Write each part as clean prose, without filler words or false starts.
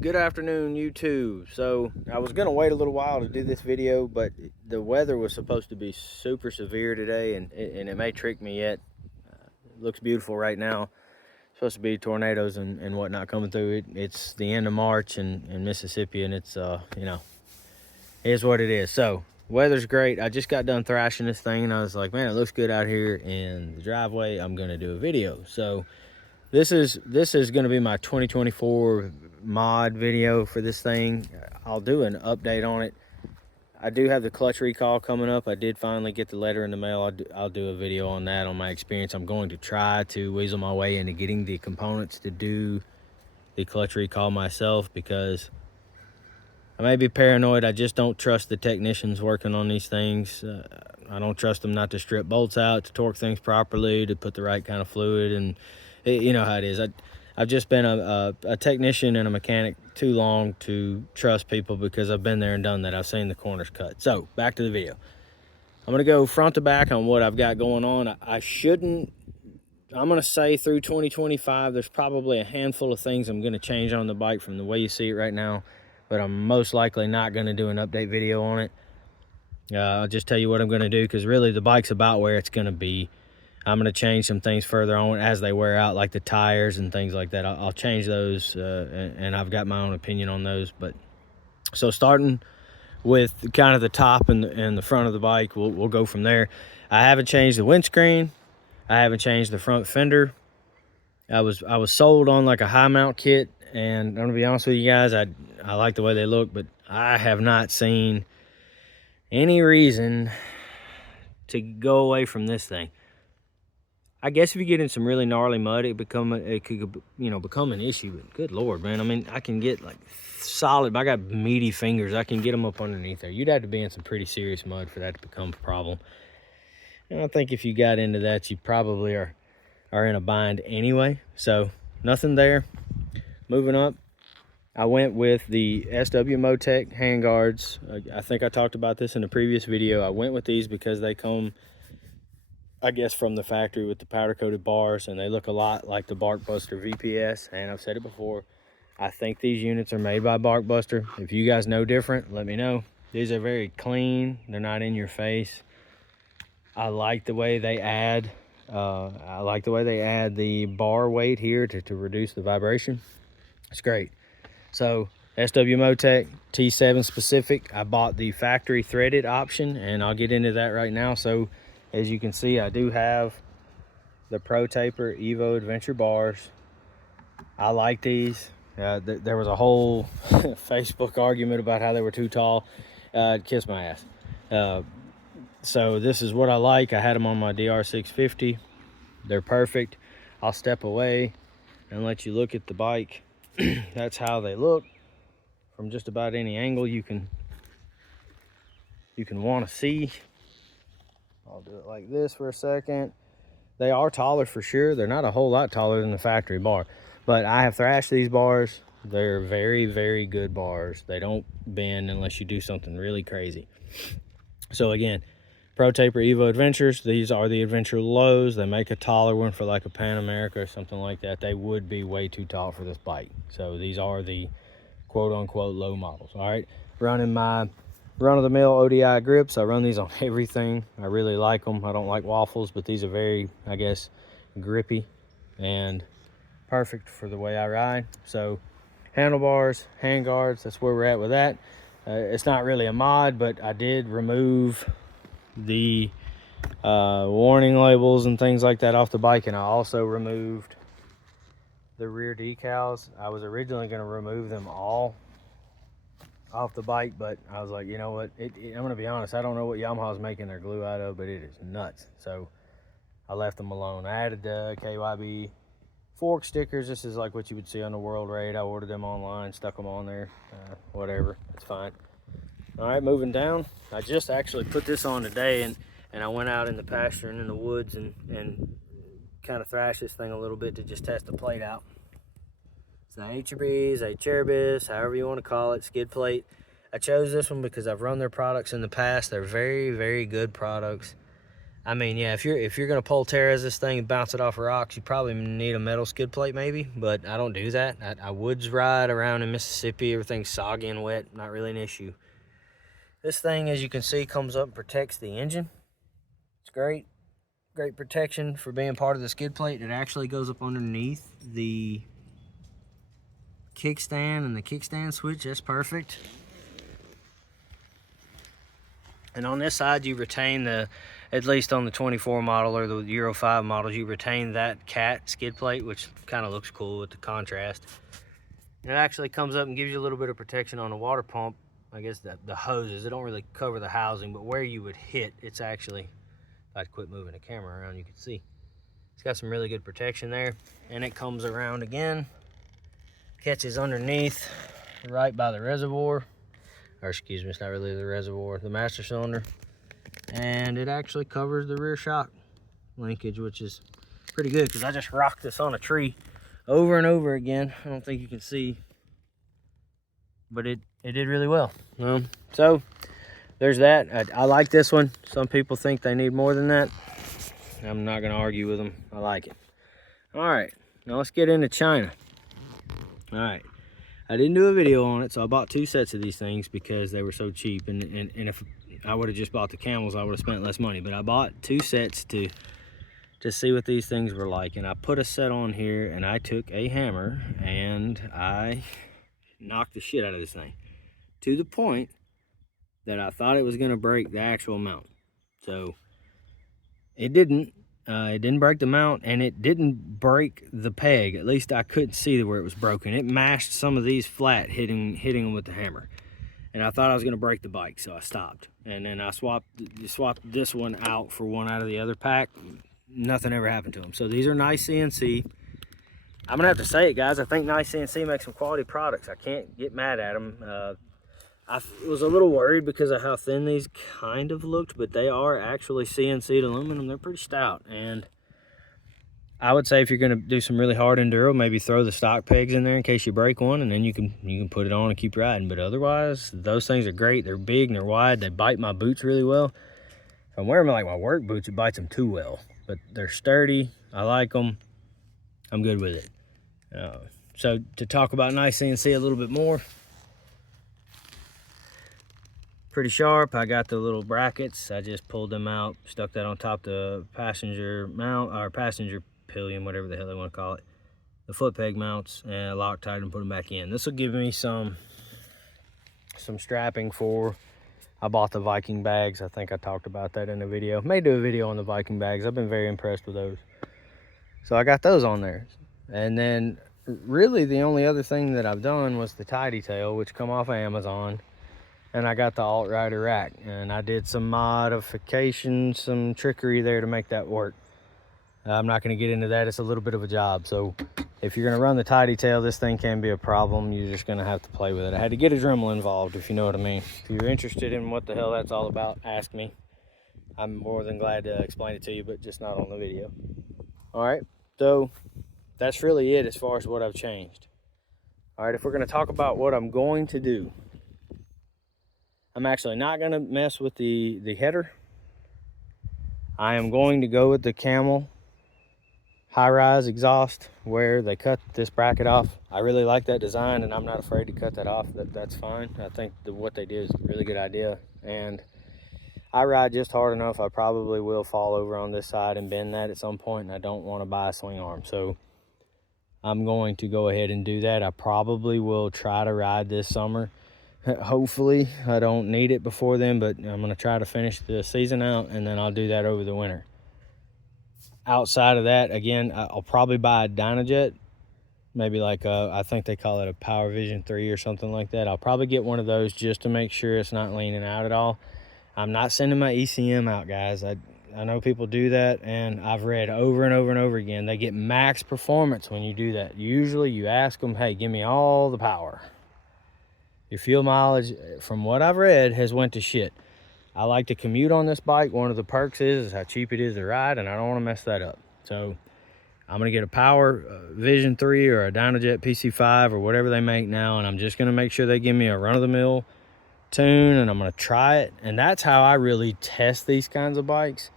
Good afternoon, YouTube. So I was gonna wait a little while to do this video, but the weather was supposed to be super severe today, and it may trick me yet. It looks beautiful right now. Supposed to be tornadoes and whatnot coming through it. It's the end of March in Mississippi, and it's you know, it is what it is. So weather's great. I just got done thrashing this thing, and I was like, man, it looks good out here in the driveway. I'm gonna do a video. So this is going to be my 2024 mod video for this thing. I'll do an update on it. I do have the clutch recall coming up. I did finally get the letter in the mail. I'll do a video on that, on my experience. I'm going to try to weasel my way into getting the components to do the clutch recall myself, because I may be paranoid. I just don't trust the technicians working on these things. I don't trust them not to strip bolts out, to torque things properly, to put the right kind of fluid, and you know how it is. I've just been a technician and a mechanic too long to trust people, because I've been there and done that. I've seen the corners cut. So back to the video. I'm gonna go front to back on what I've got going on. I'm gonna say through 2025, there's probably a handful of things I'm gonna change on the bike from the way you see it right now, but I'm most likely not gonna do an update video on it. I'll just tell you what I'm gonna do, because really the bike's about where it's gonna be. I'm going to change some things further on as they wear out, like the tires and things like that. I'll change those, and I've got my own opinion on those. But so starting with kind of the top and the front of the bike, we'll go from there. I haven't changed the windscreen. I haven't changed the front fender. I was sold on like a high mount kit, and I'm going to be honest with you guys, I like the way they look, but I have not seen any reason to go away from this thing. I guess if you get in some really gnarly mud, it could become an issue. But good Lord, man, I mean, I can get like solid. I got meaty fingers. I can get them up underneath there. You'd have to be in some pretty serious mud for that to become a problem. And I think if you got into that, you probably are in a bind anyway. So nothing there. Moving up, I went with the SW Motec handguards. I think I talked about this in a previous video. I went with these because they come, I guess, from the factory with the powder coated bars, and they look a lot like the Barkbuster VPS. And I've said it before, I think these units are made by Barkbuster. If you guys know different, let me know. These are very clean. They're not in your face. I like the way they add the bar weight here to reduce the vibration. It's great. So SW Motec T7 specific, I bought the factory threaded option, and I'll get into that right now. So as you can see, I do have the Pro Taper Evo Adventure bars. I like these. There was a whole Facebook argument about how they were too tall. Kiss my ass. So this is what I like. I had them on my DR650. They're perfect. I'll step away and let you look at the bike. That's how they look from just about any angle you can want to see. I'll do it like this for a second. They are taller for sure. They're not a whole lot taller than the factory bar, but I have thrashed these bars. They're very, very good bars. They don't bend unless you do something really crazy. So again, Pro Taper Evo Adventures. These are the Adventure lows. They make a taller one for like a Pan America or something like that. They would be way too tall for this bike. So these are the quote unquote low models. All right, running my run-of-the-mill ODI grips. I run these on everything. I really like them. I don't like waffles, but these are very, I guess, grippy and perfect for the way I ride. So handlebars, handguards, that's where we're at with that. It's not really a mod, but I did remove the warning labels and things like that off the bike, and I also removed the rear decals. I was originally going to remove them all off the bike, but I was like, you know what, I'm gonna be honest, I don't know what Yamaha's making their glue out of, but it is nuts. So I left them alone. I added KYB fork stickers. This is like what you would see on the World Raid. I ordered them online, stuck them on there. Whatever, it's fine. All right, moving down. I just actually put this on today, and I went out in the pasture and in the woods and kind of thrashed this thing a little bit to just test the plate out. It's the HRBs, HRBs, however you want to call it, skid plate. I chose this one because I've run their products in the past. They're very, very good products. I mean, yeah, if you're gonna Pllease this thing and bounce it off of rocks, you probably need a metal skid plate maybe, but I don't do that. I woods ride around in Mississippi, everything's soggy and wet, not really an issue. This thing, as you can see, comes up and protects the engine. It's great protection for being part of the skid plate. It actually goes up underneath the kickstand and the kickstand switch. That's perfect. And on this side, you retain at least on the 24 model or the Euro 5 models, you retain that cat skid plate, which kind of looks cool with the contrast. And it actually comes up and gives you a little bit of protection on the water pump. I guess the hoses, they don't really cover the housing, but where you would hit, it's actually, if I'd quit moving the camera around, you can see. It's got some really good protection there. And it comes around again, catches underneath, right by the reservoir. Or excuse me, it's not really the reservoir, the master cylinder. And it actually covers the rear shock linkage, which is pretty good because I just rocked this on a tree over and over again. I don't think you can see, but it did really well. So there's that. I like this one. Some people think they need more than that. I'm not gonna argue with them. I like it. All right, now let's get into China. All right. I didn't do a video on it, so I bought 2 sets of these things because they were so cheap. And if I would have just bought the camels, I would have spent less money. But I bought 2 sets to see what these things were like. And I put a set on here, and I took a hammer, and I knocked the shit out of this thing. To the point that I thought it was going to break the actual mount. So it didn't. It didn't break the mount, and it didn't break the peg. At least I couldn't see where it was broken. It mashed some of these flat, hitting them with the hammer. And I thought I was going to break the bike, so I stopped. And then I swapped this one out for one out of the other pack. Nothing ever happened to them. So these are nice CNC. I'm going to have to say it, guys. I think nice CNC makes some quality products. I can't get mad at them. I was a little worried because of how thin these kind of looked, but they are actually CNC'd aluminum. They're pretty stout. And I would say if you're going to do some really hard enduro, maybe throw the stock pegs in there in case you break one, and then you can put it on and keep riding. But otherwise, those things are great. They're big and they're wide. They bite my boots really well. If I'm wearing like my work boots, it bites them too well. But they're sturdy. I like them. I'm good with it. So to talk about nice CNC a little bit more, pretty sharp. I got the little brackets. I just pulled them out, stuck that on top the passenger mount, or passenger pillion, whatever the hell they want to call it, the foot peg mounts, and I Loctite and put them back in. This will give me some strapping for, I bought the Viking bags. I think I talked about that in the video. May do a video on the Viking bags. I've been very impressed with those. So I got those on there. And then really the only other thing that I've done was the tie detail, which come off of Amazon. And I got the alt-rider rack, and I did some modification, some trickery there to make that work. I'm not going to get into that. It's a little bit of a job. So if you're going to run the tie detail, this thing can be a problem. You're just going to have to play with it. I had to get a Dremel involved, if you know what I mean. If you're interested in what the hell that's all about, ask me. I'm more than glad to explain it to you, but just not on the video. All right, so that's really it as far as what I've changed. All right, if we're going to talk about what I'm going to do, I'm actually not going to mess with the header. I am going to go with the Camel high-rise exhaust where they cut this bracket off. I really like that design, and I'm not afraid to cut that off. That's fine. I think what they did is a really good idea. And I ride just hard enough. I probably will fall over on this side and bend that at some point, and I don't want to buy a swing arm. So I'm going to go ahead and do that. I probably will try to ride this summer. Hopefully I don't need it before then, but I'm going to try to finish the season out, and then I'll do that over the winter. Outside of that, again, I'll probably buy a Dynajet, maybe like I think they call it a Power Vision 3 or something like that. I'll probably get one of those just to make sure it's not leaning out at all. I'm not sending my ECM out, guys. I know people do that, and I've read over and over and over again, they get max performance when you do that. Usually you ask them, hey, give me all the power. Your fuel mileage, from what I've read, has went to shit. I like to commute on this bike. One of the perks is how cheap it is to ride, and I don't want to mess that up. So I'm going to get a Power Vision 3 or a Dynajet PC5 or whatever they make now, and I'm just going to make sure they give me a run-of-the-mill tune, and I'm going to try it. And that's how I really test these kinds of bikes.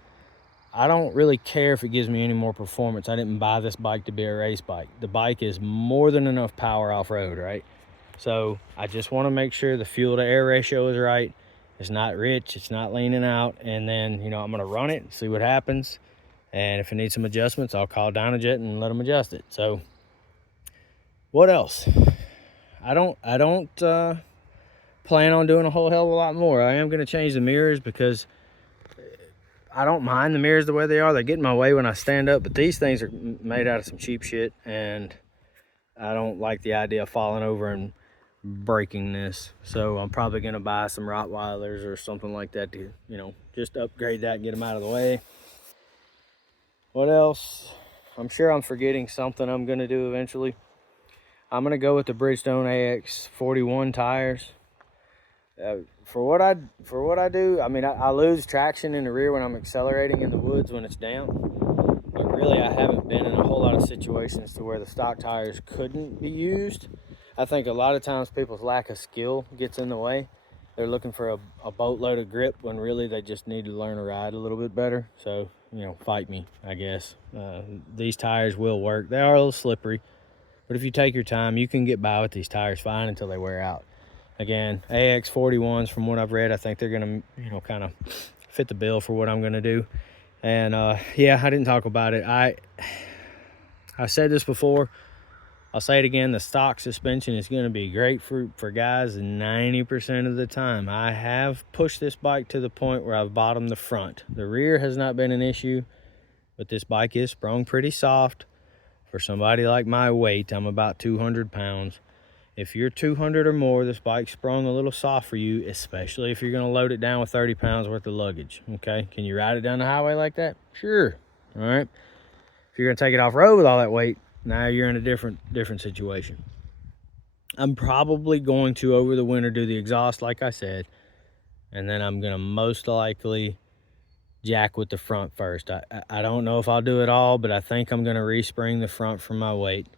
I don't really care if it gives me any more performance. I didn't buy this bike to be a race bike. The bike is more than enough power off-road, right? So I just want to make sure the fuel to air ratio is right. It's not rich, it's not leaning out. And then, you know, I'm gonna run it, see what happens. And if it needs some adjustments, I'll call Dynajet and let them adjust it. So what else? I don't plan on doing a whole hell of a lot more. I am gonna change the mirrors because I don't mind the mirrors the way they are. They get in my way when I stand up, but these things are made out of some cheap shit, and I don't like the idea of falling over and breaking this. So I'm probably gonna buy some Rottweilers or something like that to, you know, just upgrade that and get them out of the way. What else? I'm sure I'm forgetting something I'm gonna do eventually. I'm gonna go with the Bridgestone AX41 tires. For what I do, I mean, I lose traction in the rear when I'm accelerating in the woods when it's damp. But really, I haven't been in a whole lot of situations to where the stock tires couldn't be used. I think a lot of times people's lack of skill gets in the way. They're looking for a boatload of grip when really they just need to learn to ride a little bit better. So, you know, fight me, I guess. These tires will work. They are a little slippery, but if you take your time, you can get by with these tires fine until they wear out. Again, AX41s, from what I've read, I think they're gonna, you know, kind of fit the bill for what I'm gonna do. And yeah, I didn't talk about it. I said this before, I'll say it again, the stock suspension is gonna be great for guys 90% of the time. I have pushed this bike to the point where I've bottomed the front. The rear has not been an issue, but this bike is sprung pretty soft. For somebody like my weight, I'm about 200 pounds. If you're 200 or more, this bike's sprung a little soft for you, especially if you're gonna load it down with 30 pounds worth of luggage, okay? Can you ride it down the highway like that? Sure, all right? If you're gonna take it off-road with all that weight, now you're in a different situation. I'm probably going to, over the winter, do the exhaust like I said, and then I'm gonna most likely jack with the front first. I don't know if I'll do it all, but I think I'm gonna respring the front for my weight.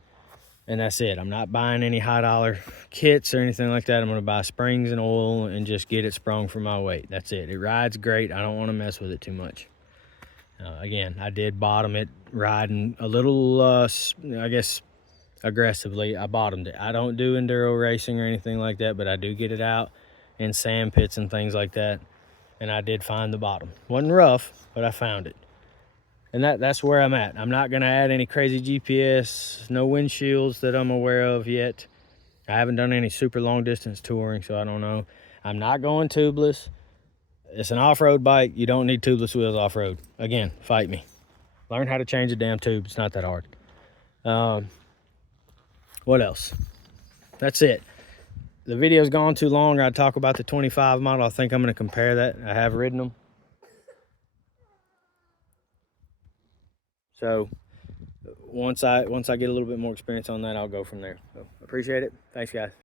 And that's it. I'm not buying any high dollar kits or anything like that. I'm going to buy springs and oil and just get it sprung for my weight. That's it. It rides great. I don't want to mess with it too much. Again, I did bottom it riding a little, I guess, aggressively. I bottomed it. I don't do enduro racing or anything like that, but I do get it out in sand pits and things like that. And I did find the bottom. Wasn't rough, but I found it. And that's where I'm at. I'm not gonna add any crazy GPS, no windshields that I'm aware of yet. I haven't done any super long distance touring, so I don't know. I'm not going tubeless. It's an off-road bike. You don't need tubeless wheels off-road. Again, fight me. Learn how to change a damn tube. It's not that hard. What else? That's it. The video's gone too long. I talk about the 25 model. I think I'm gonna compare that. I have ridden them. So once I get a little bit more experience on that, I'll go from there. So appreciate it. Thanks, guys.